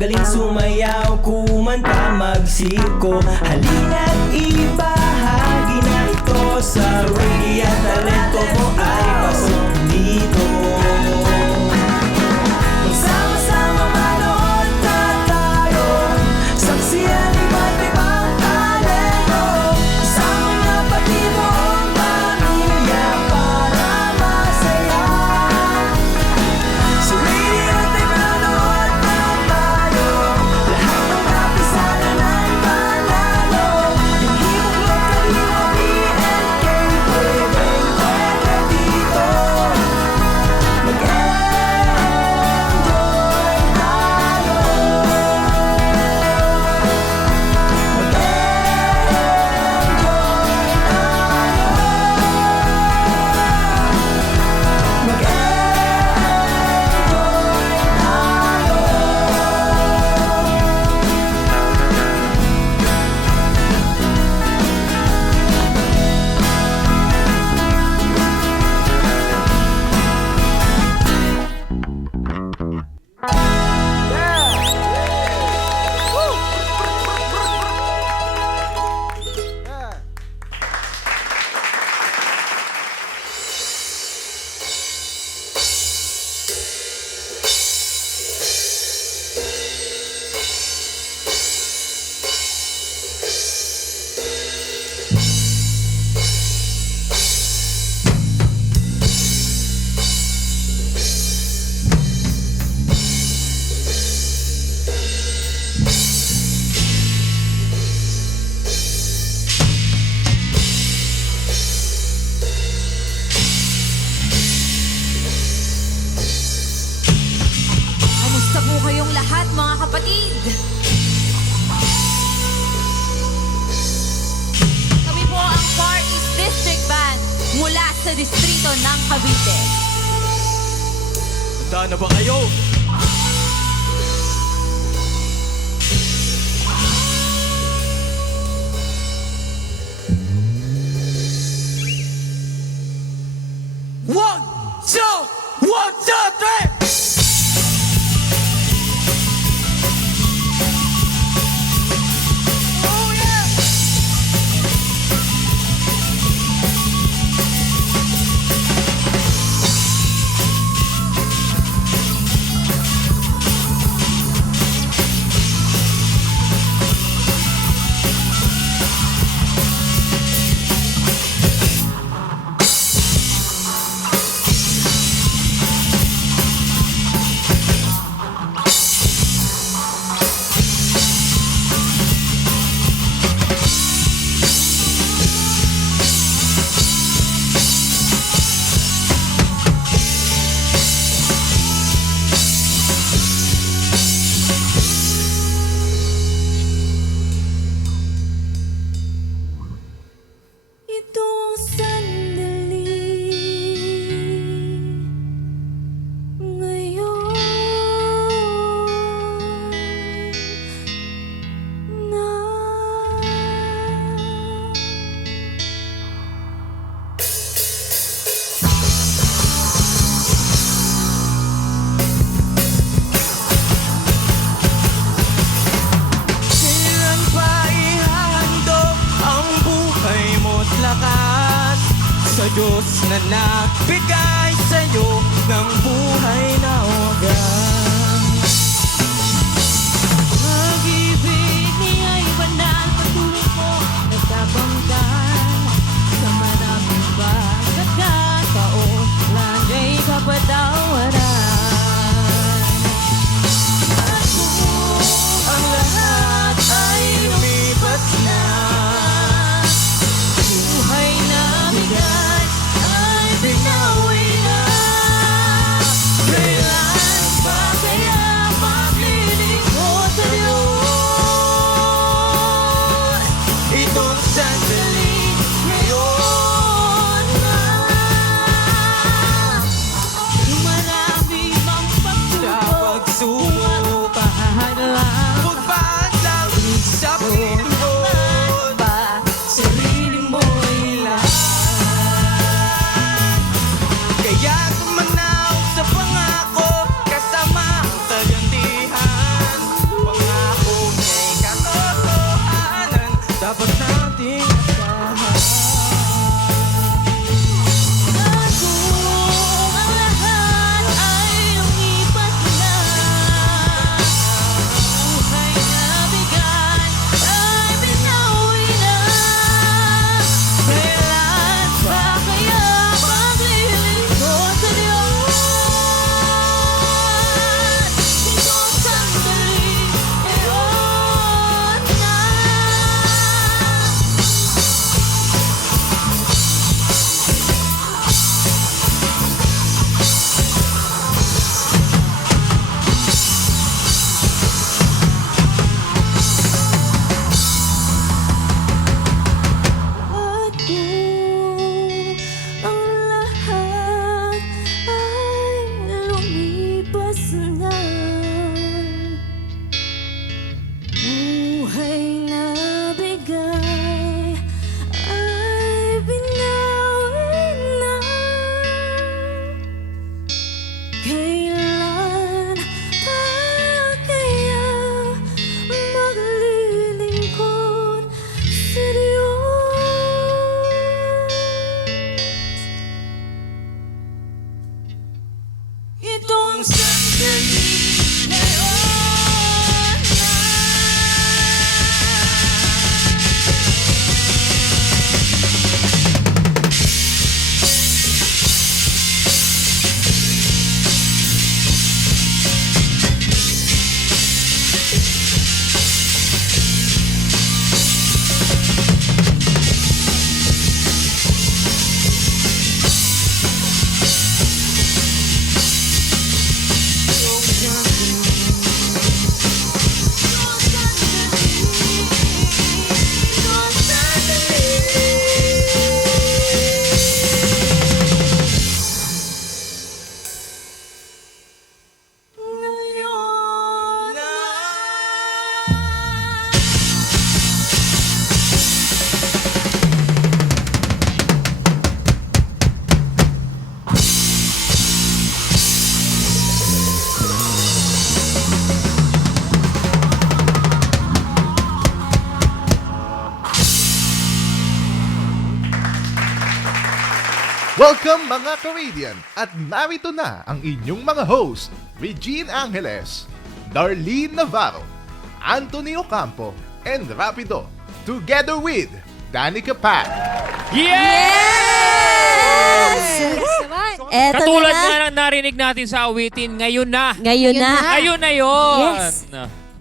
magaling sumayaw, kumanta, magsiko. Halina't ibahagi na ito sa radio. Talento mo ay pasok dito. Magsama-sama manood na tayo, saksiyan iba't ibang talento. Isama na pati buong pamilya para masaya. Sa radio tayo manood na tayo, lahat ng kapisanan ay panalo. Yung himog ng kaliwa, BNK, pwedeng dito. Mag-enjoy tayo. Kamusta po kayong lahat, mga kapatid? Kami po ang Far East District Band mula sa distrito ng Cavite. Handa na ba kayo? One, two, three! Oh yeah! Itong sandali ngayon na Kailan pa ihahandog ang buhay mo't lakas sa Diyos na nagbigay sa'yo ng buhay na wagas? pag-ibig niya'y banal, patuloy mo nagkabanggan sa maraming pagkakataon, lagay kapatawaran. At kung Ang lahat ay lumipas na, buhay na bigay ay binawi na. kailan pa Kaya maglilingkod sa Diyos. itong sandali ngayon Na marami mang sa pagsubok, pagsubok, pahadlang pagpahadlang sa Panginoon. pa sarili mo'y lahat. Kaya tumanaw sa pangako kasama ang kagantihan. Kailan pa kaya maglilingkod sa Diyos? Itong sandali ngayon na Welcome mga Caribbean at narito na ang inyong mga host, Regine Angeles, Darlene Navarro, Anthony Ocampo, and Rapido, together with Danica Pat. Yes! Eto Katulad na. nga ng narinig natin sa awitin, ngayon na. Ngayon na. Ngayon na yun. Yes.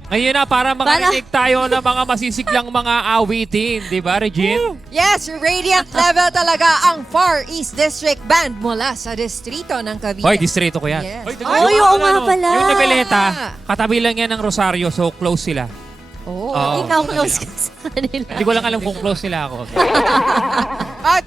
Ngayon na para makarinig tayo ng mga masisiklang mga awitin. Di ba, Regine? Yes, radiant level talaga ang Far East District Band mula sa distrito ng Cavite. Hoy, distrito ko yan. Yes. Ay, oo nga pala. Yung Nabeleta, katabi lang yan ng Rosario, so close sila. Oh. Oo. Ikaw close ka sa kanila. Hindi ko lang alam kung close sila ako.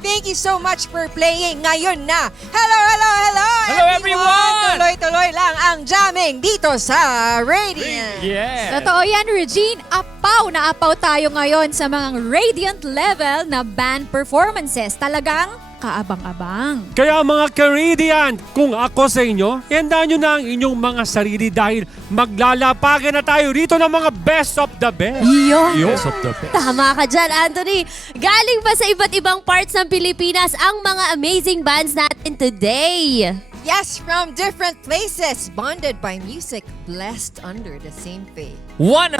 Thank you so much for playing ngayon na. Hello, hello, hello! Hello, everyone! Tuloy-tuloy lang ang jamming dito sa Radiant. Yeah. Totoo yan, Regine. Apaw na apaw tayo ngayon sa mga radiant level na band performances. Talagang kaabang-abang. Kaya mga Caribbean, kung ako sa inyo, handa nyo na ang inyong mga sarili dahil maglalapagan na tayo rito ng mga best of the best. Yes, of the best. Tama ka dyan, Anthony. Galing ba sa iba't ibang parts ng Pilipinas ang mga amazing bands natin today? Yes, from different places, bonded by music, blessed under the same faith. 100%.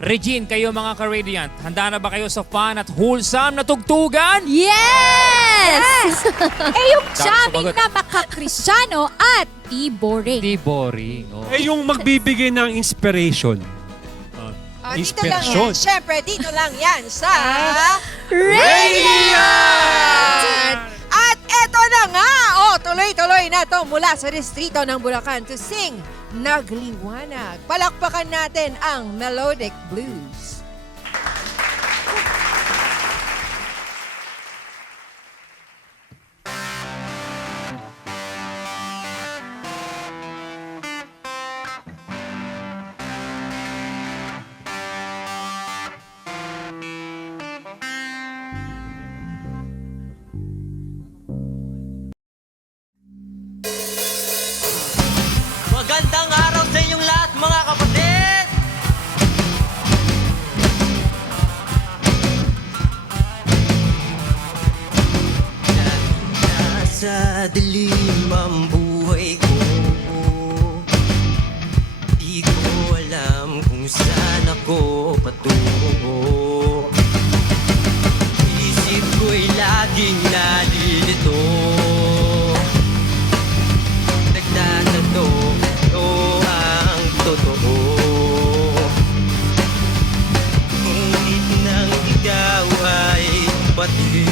Regine, kayo mga ka-Radiant, handa na ba kayo sa fun at wholesome na tugtugan? Yes! Eh yung Dami jamming sumagot. na makakristyano at di boring. Di boring. Oh. Eh yung magbibigay ng inspiration. Dito lang Inspirasyon. yan. Siyempre, dito lang yan sa Radiant! At eto na nga! Tuloy-tuloy na to mula sa distrito ng Bulacan to sing Nagliwanag. Palakpakan natin ang Melodic Blues. Magandang araw sa inyong lahat mga kapatid. Nasa dilim ang buhay ko. Di ko alam kung saan ako patungo. Isip ko'y laging nalilito. Nagtatanto, ito ang totoo. Ngunit nang ikaw ay pati,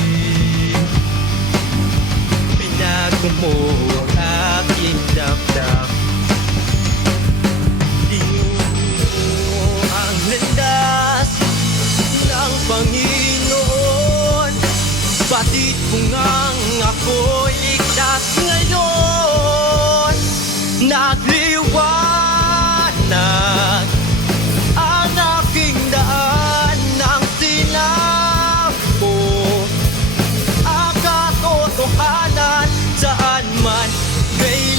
binago mo ang aking damdam. Di mo ang landas ng Panginoon. Batid ko ngang ako'y ligtas ngayon. Nagliwanag ang aking daan ng sinap mo. Ang katotohanan saan man kailan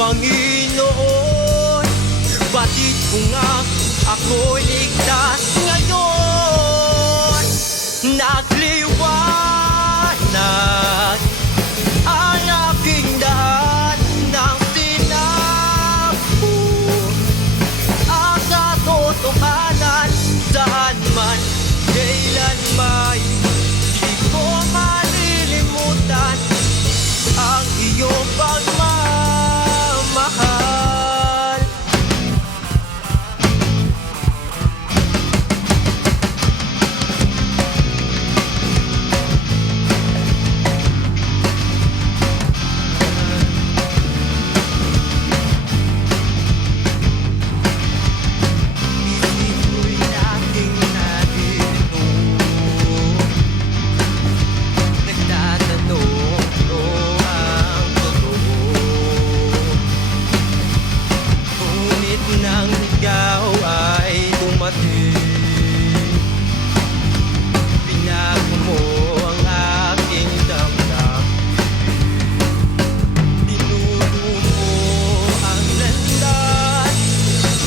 Panginoon. Batid ko nga ako'y ligtas ngayon. Nagliwanag ang aking daan ng sinabo. Ang katotohanan saan man, kailan may di ko malilimutan ang iyong pagmamahal. Isip'y laging narito, nagtatanong ano ang totoo. Ngunit nang ikaw ay dumating, binago mo ang aking damdamin. Tinuro mo ang landas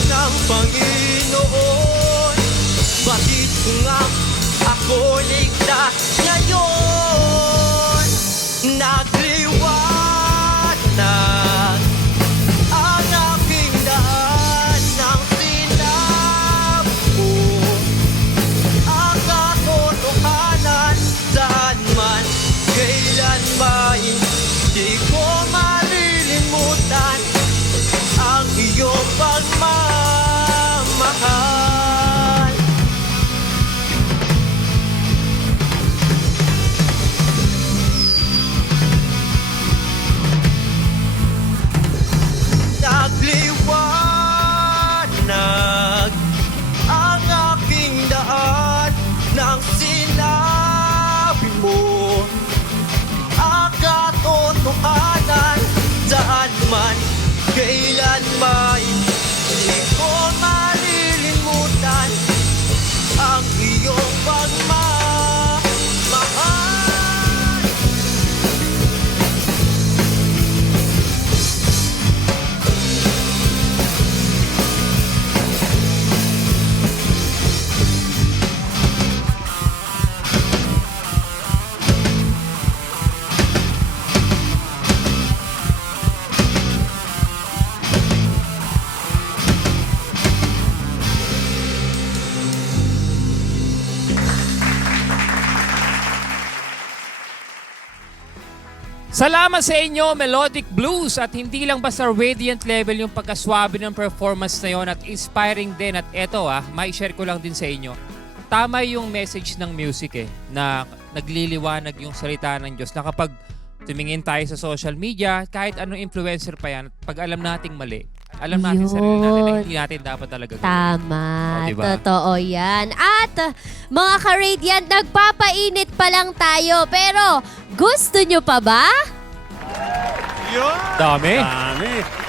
ng Panginoon. Batid ko nga ako ligtas ngayon. Nagliwanag ang aking daan ng sinabo. Ang katotohanan saan man, kailan may di ko malilimutan ang iyong pagmamahal. Nagliwanag ang aking daan ng sinabi mo. Ang katotohanan saan man, kailan may di ko malilimutan ang iyong pagmamahal. Salamat sa inyo, Melodic Blues. At hindi lang basta radiant level yung pagkaswabe ng performance na yon at inspiring din. At eto mai-share ko lang din sa inyo. Tama yung message ng music na nagliliwanag yung salita ng Diyos. Na kapag tumingin tayo sa social media, kahit anong influencer pa yan, pag alam nating mali, alam natin sa sarili natin na hindi natin dapat talaga gawin. Tama. O, diba? Totoo yan. At mga ka-Radiant, nagpapainit pa lang tayo. Pero gusto nyo pa ba? Dami.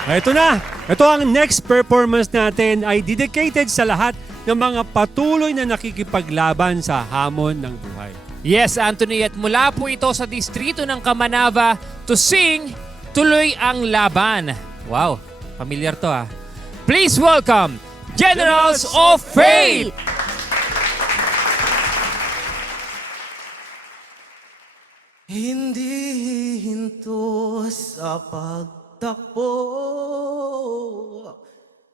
Ito na. Ito ang next performance natin ay dedicated sa lahat ng mga patuloy na nakikipaglaban sa hamon ng buhay. Yes, Anthony, at mula po ito sa distrito ng Kamanava to sing Tuloy ang Laban. Wow, familiar to Please welcome Generals of Faith! Hindi hihinto sa pagtakbo,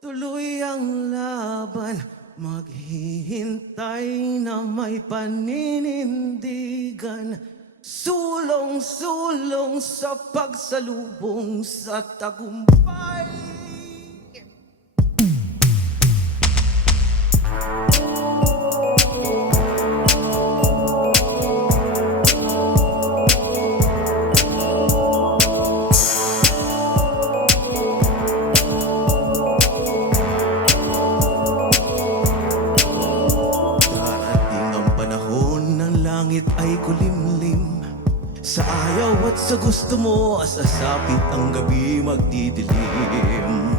tuloy ang laban, maghihintay na may paninindigan, sulong-sulong sa pagsalubong sa tagumpay. Ay kulimlim sa ayaw at sa gusto mo, sasapit ang gabi magdidilim.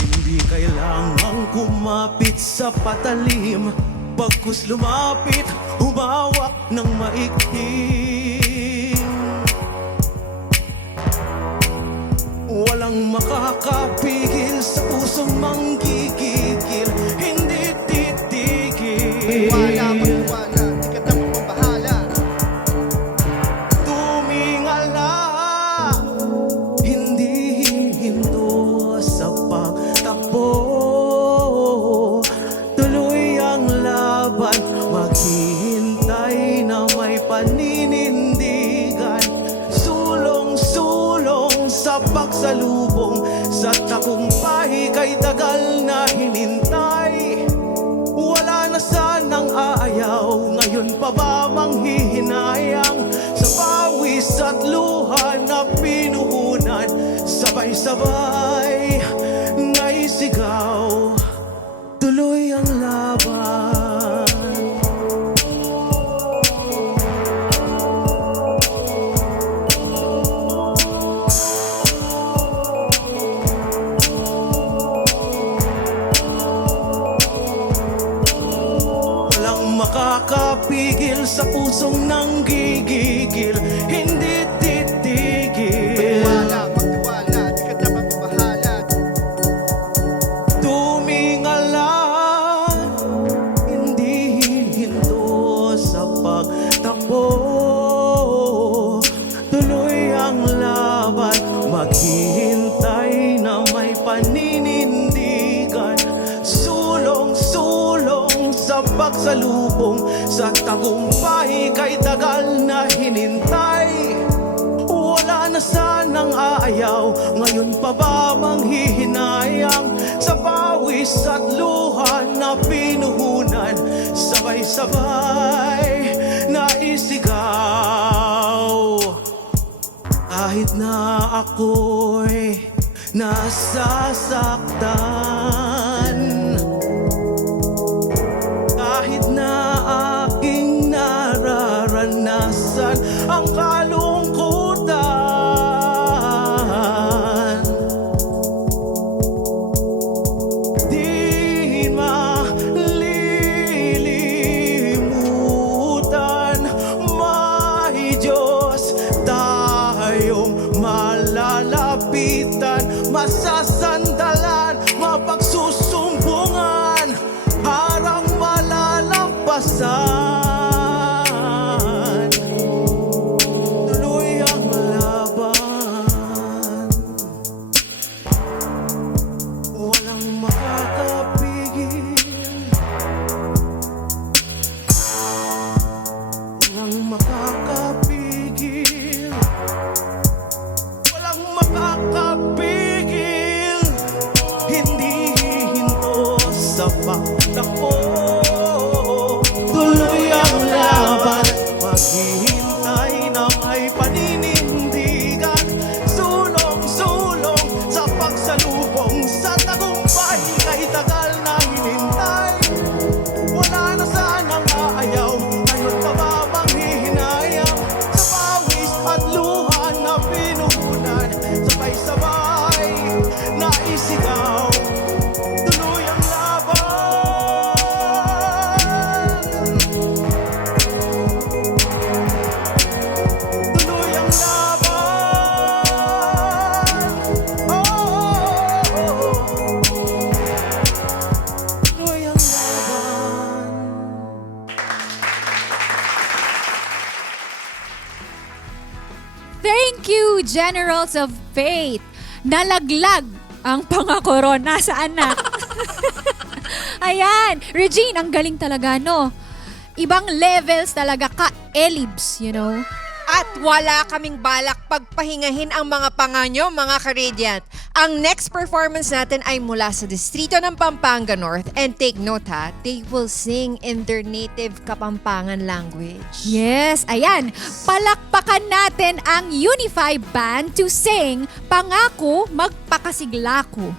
Hindi kailangang kumapit sa patalim, pagkus lumapit, humawak ng maigting. pagsalubong sa tagumpay kay tagal na hinintay. Wala na sanang aayaw, ngayon pa ba manghihinayang sa pawis at luha na pinuhunan, sabay-sabay naisigaw, tuloy ang laban. Makakapigil sa pusong nanggigigil, hindi titigil. Magtiwala, di ka na magbahala. Tumingalan, hindi hinto sa pagtakbo. Tuloy ang laban, maghihintay na may paninindigan. Sulong-sulong sa pagsalubong sa tagumpay kay tagal na hinintay. Wala na sanang aayaw, ngayon pa ba manghihinayang sa pawis at luha na pinuhunan, sabay-sabay naisigaw. Kahit na ako'y nasasaktan, kahit na aking nararanasan ang kalungkutan, di malilimutan, may Diyos tayong malalapitan, masasandalan, mapagsusumbungan, harang malalampasan. Tuloy ang laban, walang makakapigil, walang makakapigil, walang makakapigil, hindi hinto sa pagtakbo. Tuloy ang laban, maghihintay na may paninindigan. Sulong-sulong sa pagsalubong sa tagumpay kay tagal na hinintay. Wala na sanang aayaw, ngayon pa ba manghihinayang sa pawis at luha na pinuhunan, sabay-sabay naisigaw, tuloy ang laban, tuloy ang laban, tuloy ang laban. Thank you, Generals of Faith. Nalaglag ang pangakoron. Nasaan na? Ayan. Regine, ang galing talaga, no? Ibang levels talaga ka-elibs, you know? At wala kaming balak pagpahingahin ang mga panganyo, mga ka-Radiant. Ang next performance natin ay mula sa distrito ng Pampanga North. And take note ha, they will sing in their native Kapampangan language. Yes, ayan. Palakpakan natin ang Unify Band to sing Pangako Magpakasigla Ko.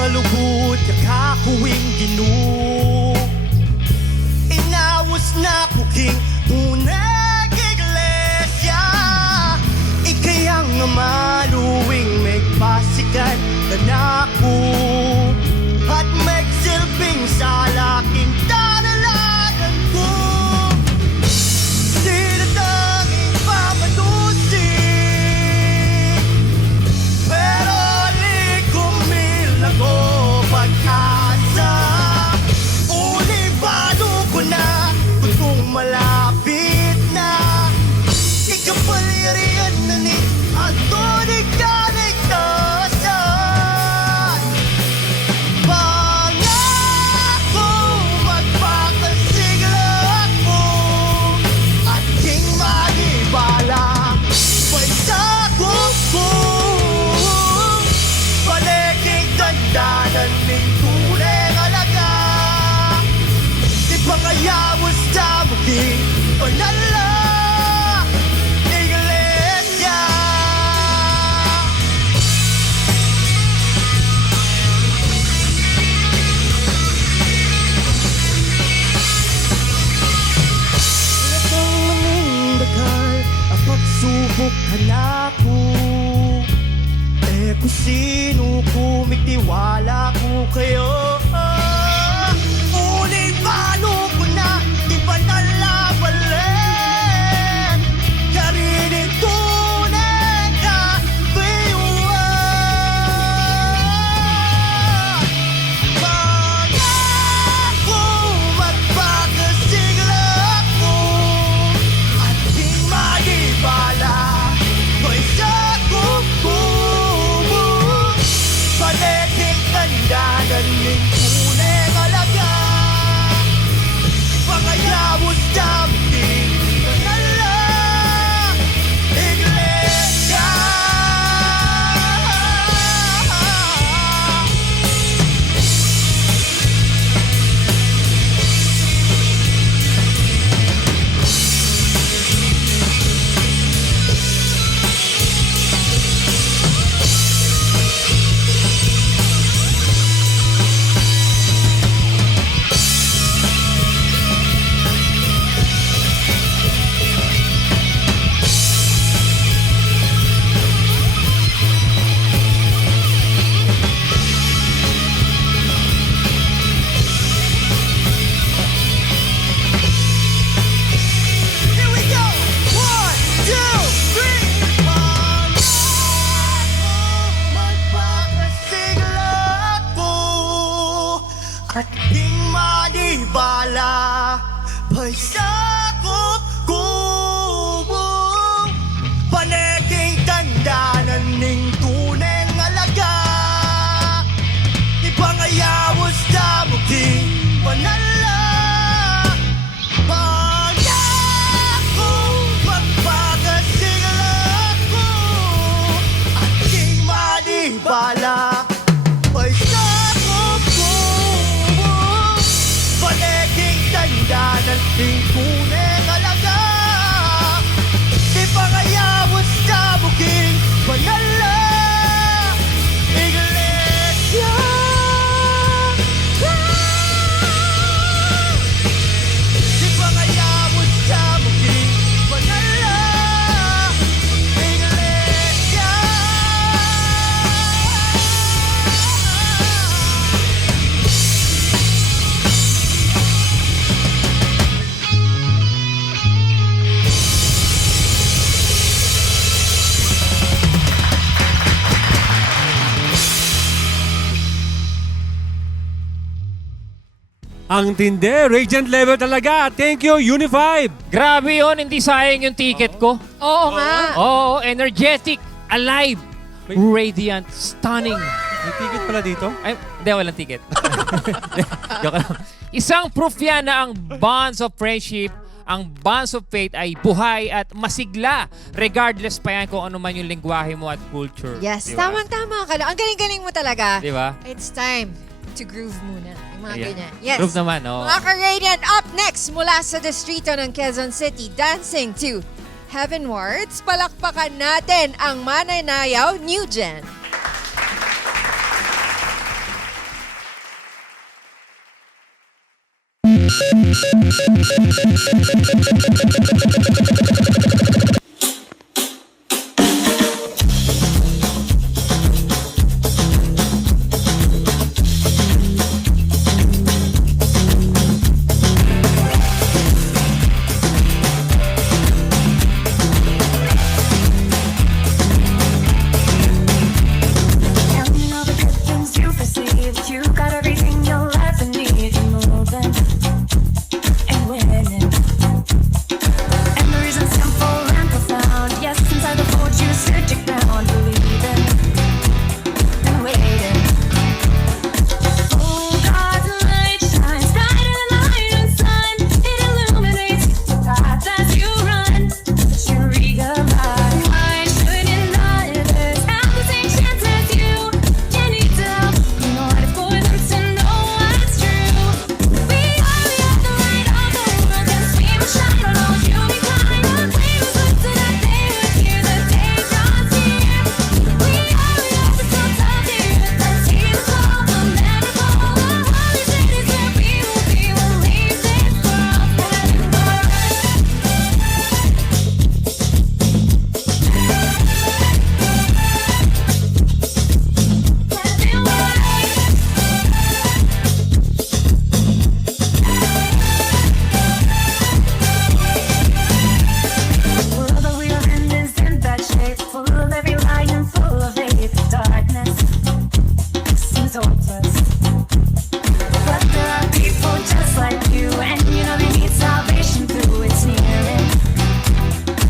malugod kakakuwing ginu. Inawas na kuking unang iglesia. Ikayang nga maluwing may pasikat na naku. At magsilbing sa laking daralagan ko. Sinatanging pamanusin, pero di kumil ako pag-asa. Ulibado ko na kung malapit na. Ikapalirian na ni ato di ka nagtasan. Pangako magpakasigla ako at king manibala may sakop ko. Paliking dandanan ng tuneng alaga. Di pangayawos sa muking panala. Iglesia. Itong manindakal ang pagsubok hanako. Kung sino kumitiwala ko kayo. Uling paano ko na di ba nalabalan. Karinig tunay ka bayuan. Pangako magpakasigla ko at di manibala may sakop ko. Paliking tandanan ng tuneng alaga. Pangayawos daming panala. Iglesia. Here we go. 1, 2, 3. Pangako magpakasigla ko at di manibala may sakop ko. Paliking tandanan ng tuneng alaga. Ipangayawos sa muking panala. Pangako magpakasigla ko at di manibala may sakop ko. Paliking tandanan ng tuneng alaga. Ipangayawos sa muking panala. Iglesia. Ipangayawos sa muking panala. Iglesia. Ang tindi, Radiant level talaga. Thank you, Uni5. Grabe yun, hindi sayang yung ticket ko. Oo nga. Oo, energetic, alive, radiant, stunning. May ticket pala dito. Ay, hindi, walang ticket. Joke lang. Isang proof yan na ang bonds of friendship, ang bonds of faith ay buhay at masigla regardless pa yan kung ano man yung lingwahe mo at culture. Yes, Diba? tama-tama ka lang. Ang galing-galing mo talaga. Diba? It's time to groove muna. Yung mga Ayan. ganyan. Yes. Groove naman, oh. Mga ka-Radiant, up next mula sa distrito ng Quezon City, dancing to Heavenwards, palakpakan natin ang mananayaw New Gen. Tell me all the good things you perceive. You got everything you'll ever need. You're moving and winning. And the reason's simple and profound. Yes, inside the forge you stood your ground, believing and waiting. Oh, God's light shines brighter than the iron sun. It illuminates the path as you run. But you realize, why shouldn't others have the same chance as you? You need to help, you know what it's for them to know what's true. We are the light of the world, yes, we will shine on all humankind. The flame is lit so that they would hear the day draws near. We are the salt of the earth, let's hear the call, we'll never fall. The holy cities where we will be, we'll leave this world heading for us. The world that we live in is in bad shape, full of every lie and full of hate. Darkness seems hopeless, but there are people just like you, and you know they need salvation through. It's nearing,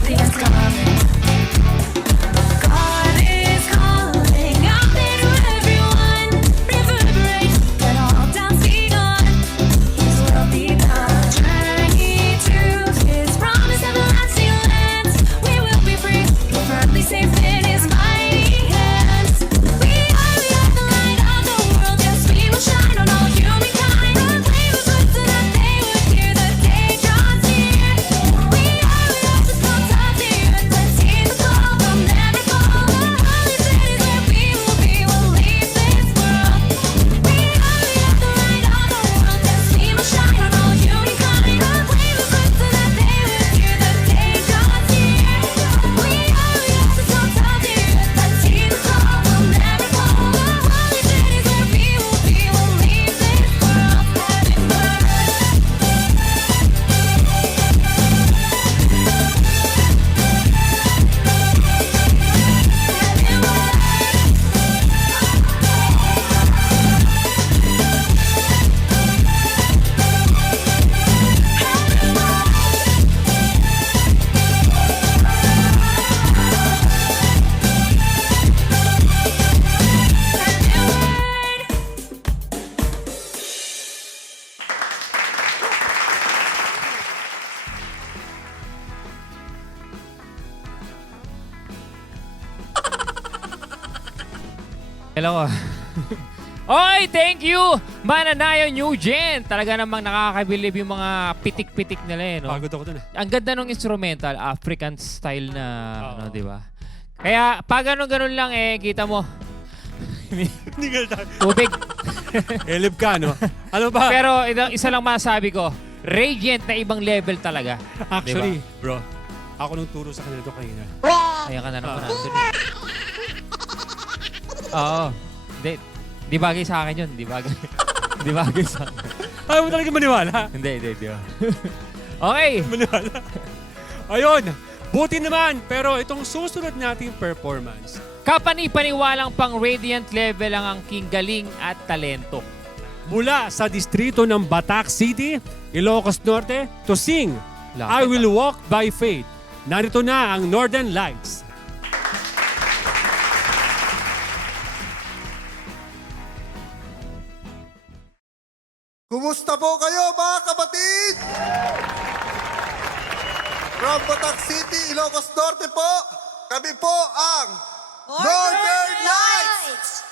the end's coming. God is calling out there to everyone. Reverberate, let all doubts be gone. His will be done. Journey to His promised everlasting lands. We will be free, firmly safe in His mighty hands. We are the light of the world. Yes, we will shine on all humankind. The flame is lit so that they would hear the day draws near. We are the salt of the earth. Let's hear the call, we'll never fall. The holy cities where we will be, we'll leave this world. We are the light of the world. Yes, we will shine on all humankind. The flame is lit so that they would hear the day draws near. We are the salt of the earth. Let's hear the call, we'll never fall. The holy cities where we will be, we'll leave this world heading for us. Hello. Oy, thank you! Mananayo New Gen. Talaga namang nakakabilib yung mga pitik-pitik nila eh, no? Pagod ako dun Ang ganda ng instrumental, African style na, ano, di ba? Kaya, pag ganun lang eh, kita mo, Hindi ka tubig. Elib ka, no? Ano ba? Pero isa lang masabi ko, Radiant na ibang level talaga. Actually, bro, ako nung turo sa kanila ito kanina. Ayan ka na naman, Anthony. Oo. Di bagay sa akin yun. Di bagay. Di bagay sa akin. Ayaw mo talaga maniwala. Hindi, di ba? Okay. Maniwala. Ayun, buti naman. Pero itong susunod nating performance, Kapani-paniwalang pang Radiant level ang king galing at talento. mula sa distrito ng Batac City, Ilocos Norte, to sing Lapit, I Will Walk by Faith. Narito na ang Northern Lights. Kumusta po kayo mga kapatid? From Batac City, Ilocos Norte po, kami po ang Northern Lights!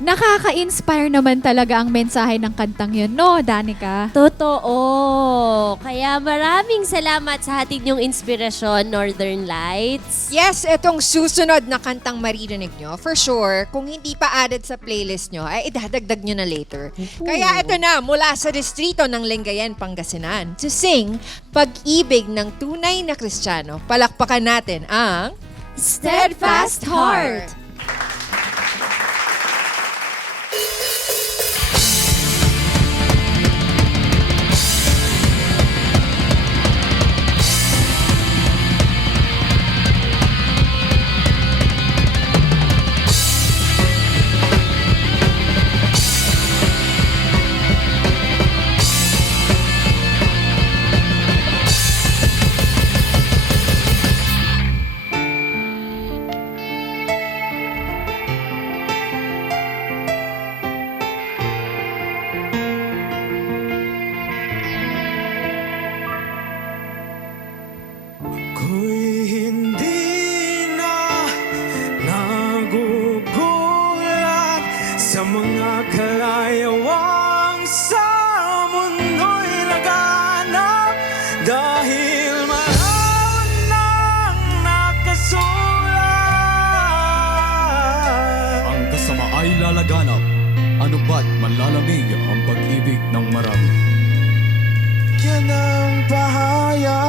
Nakaka-inspire naman talaga ang mensahe ng kantang yun, no, Danica? Totoo. Kaya maraming salamat sa hatid niyong inspirasyon, Northern Lights. Yes, itong susunod na kantang maririnig nyo, for sure, kung hindi pa added sa playlist nyo, ay idadagdag nyo na later. Kaya ito na, mula sa distrito ng Lingayen, Pangasinan, to sing Pag-ibig ng Tunay na Kristiyano. Palakpakan natin ang Steadfast Heart. Ako'y hindi na nagugulat sa mga kalayawang sa mundo'y laganap dahil mahal nang nakasulat. Ang kasama ay lalaganap, ano ba't manlalamig ang pag-ibig ng marami? Yan ang pahayag.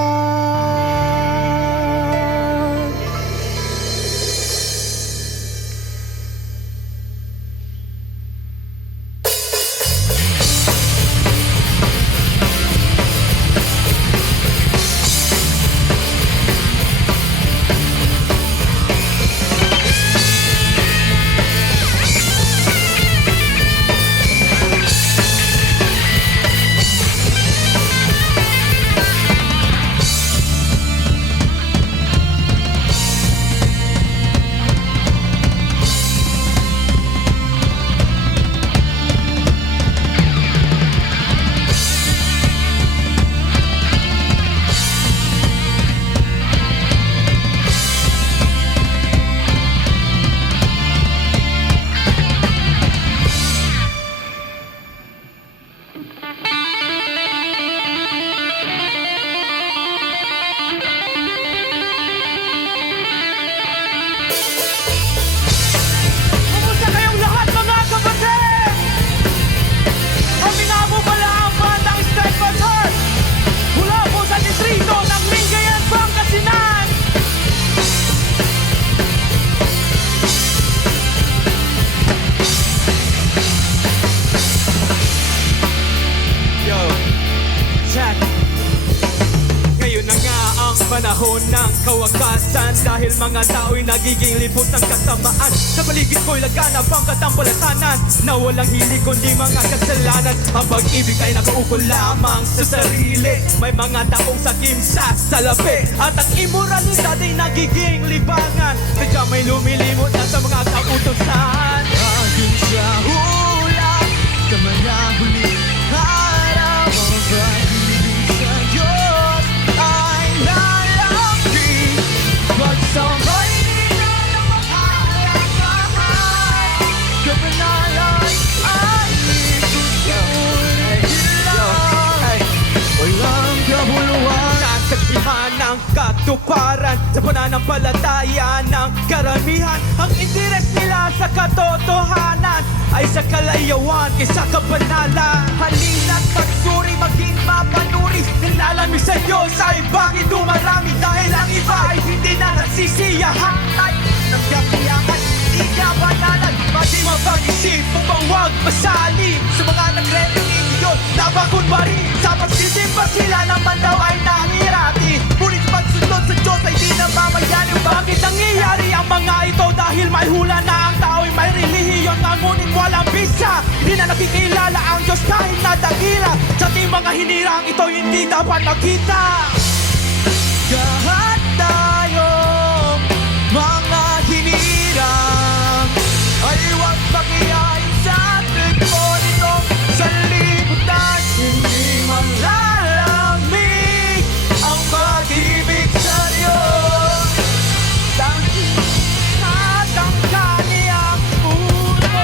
Kumusta kayong lahat mga kapatid? Kami nga po pala ang bandang Steadfast Heart mula po sa distrito ng Lingayen, Pangasinan. Yo, chat. Ngayon na nga ang panahon ng kawakasan dahil mga tao'y nagiging libot ng kasamaan. Sa paligid ko'y laganap ang katampalatanan na walang hilig kundi mga kasalanan. Ang pag-ibig ay nakaukol lamang sa sarili. May mga taong sakim sa salapi at ang imoralidad ay nagiging libangan. Sadya may lumilimot na sa mga kautosan. Ayon sa hula sa mga huling araw, ang pag-ibig sa Diyos ay lalaki. Pagsabay nila ng mahalagahan, kabanalan ay itutuloy lang. Walang kabuluhan, nasaksihan ng katuparan sa pananampalataya ng karamihan. Ang interes nila sa katotohanan ay sa kalayawan kaysa kabanalan. Halina't magsuri, maging mapanuri. Nilalamig sa Diyos ay bakit dumarami? Dahil ang iba ay hindi na nagsisiyahan. Ay nagkakiyakan, ikabanalan. Pati mapag-isip upang huwag masali sa mga nagre-religion na bakun pa rin. Sa pagsisimba sila naman daw ay nahirati. Ngunit pagsunod sa Diyos ay di na mamayani. Bakit nangyayari ang mga ito? Dahil may hula na ang tao'y may relihiyon nga ngunit walang bisa. Hindi na nakikilala ang Diyos kahit na dakila. Sa ating mga hinirang ito hindi dapat makita. Lahat tayong mga hinirang ay huwag pakiyain sa tripon itong sanlibutan. Hindi malalamig ang pag-ibig sa Diyos. At ang kaniyang puso.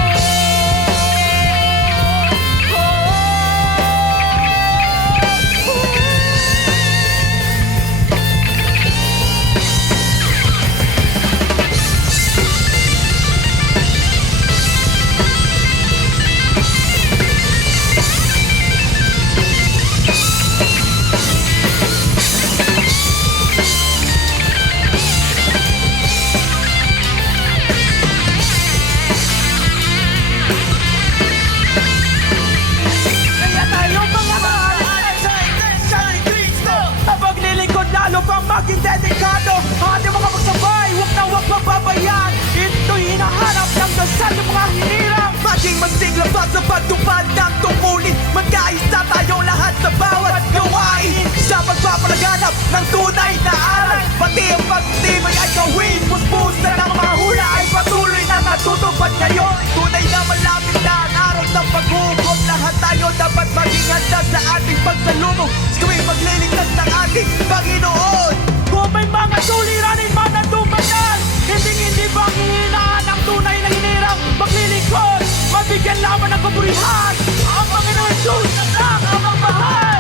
Ating mga magsabay, huwag na huwag magbabayan. Ito'y hinahanap ng dasal ng mga hinirang. Maging masing labas sa pagtupad ng tungkulin. Magkaisa tayong lahat sa bawat gawain. Sa pagpapalaganap ng tunay na aral. Pati ang pagtibay ay gawin. Puspus na ng mga hula ay patuloy na natutupad ngayon. Tunay na malapit na ang araw ng paghugot. Lahat tayo dapat maging handa sa ating pagsalubong. Sa tuwing magliligtas ng ating Panginoon. Kung may mga suliranin man na dumayan, hindi bang hihinaan ang tunay na hinirang maglilingkod, mabigyan lamang ng kaburihan ang Panginoon Jesus na lang ang magmahal.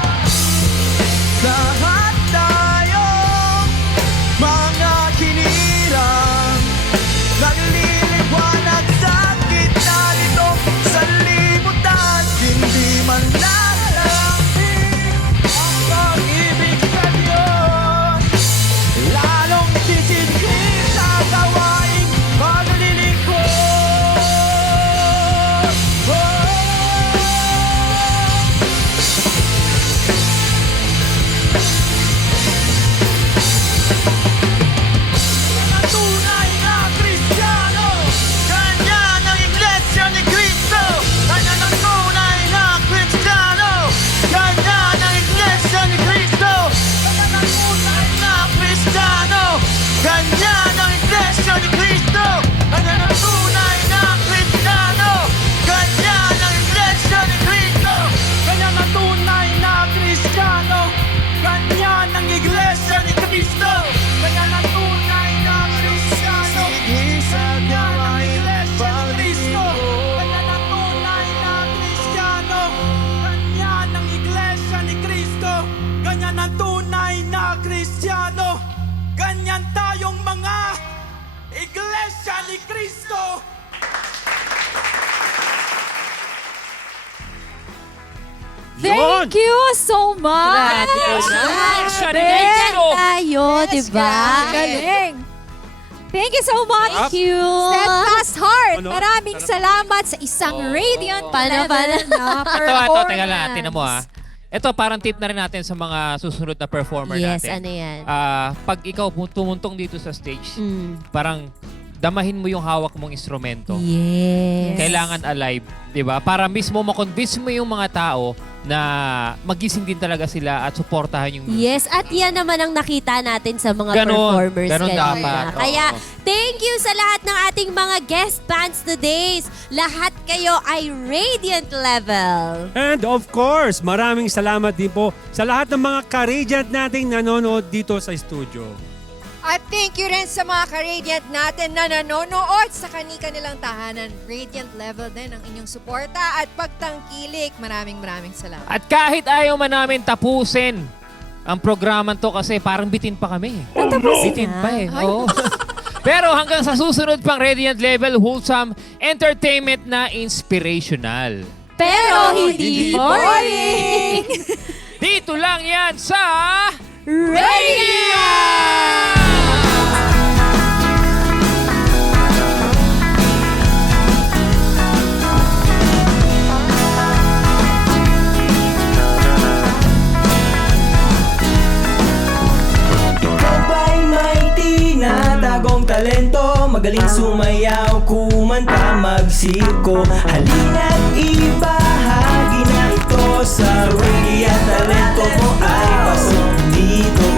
Lahat tayo mga hinirang nagliliwanag sa gitna nitong sanlibutan. Hindi man lalapit ang pag-ibig sa Diyos, lalong sisisid sa gawaing paglilingkod. Ang tunay na Kristiyano, ganyan ang Iglesia ni Cristo. Ganyan ang tunay na Kristiyano, ganyan ang Iglesia ni Cristo. Ganyan ang tunay na Kristiyano, ganyan ang Iglesia ni Cristo. Ganyan ang tunay na Kristiyano, ganyan ang Iglesia ni Cristo. Ganyan ang tunay na Kristiyano, ganyan ang Iglesia ni Cristo. Ganyan ang tunay na Kristiyano, ganyan ang Iglesia ni Cristo. Ganyan ang tunay na Kristiyano, ganyan ang Iglesia ni Cristo. Ganyan ang tunay na Kristiyano, ganyan tayong mga Iglesia ni Cristo. Thank you so much! Iglesia ni Grabe Cristo. tayo, di ba? Galing! Thank you so much! Thank you. Steadfast Heart! Ano? Maraming salamat sa isang radiant Paano? level na Ito, performance. teka lang, tinan mo ha. Ito, parang tip na rin natin sa mga susunod na performer Yes, natin. ano yan? Pag ikaw tumuntong dito sa stage, Mm. parang damahin mo yung hawak mong instrumento. Yes. Kailangan alive, di ba? Para mismo makonvince mo yung mga tao na magising din talaga sila at suportahan yung music. Yes, at yan naman ang nakita natin sa mga Ganon. performers Ganon kanina. dapat. Oo. Kaya, thank you sa lahat ng ating mga guest bands today. Lahat kayo ay radiant level. And of course, maraming salamat din po sa lahat ng mga ka-radiant nating nanonood dito sa studio. At thank you rin sa mga ka-radiant natin na nanonood sa kani-kanilang tahanan. Radiant level din ang inyong suporta at pagtangkilik. Maraming salamat. At kahit ayaw man namin tapusin ang programa to kasi parang bitin pa kami. Bitin pa eh. Oo. Pero hanggang sa susunod pang Radiant Level, wholesome entertainment na inspirational. Pero hindi boring. Dito lang yan sa Radiant! Ikaw ba'y may tinatagong talento? Magaling sumayaw, kumanta, magsiko. Halina't ibahagi na ito sa Radiant. Talento mo ay pasok dito.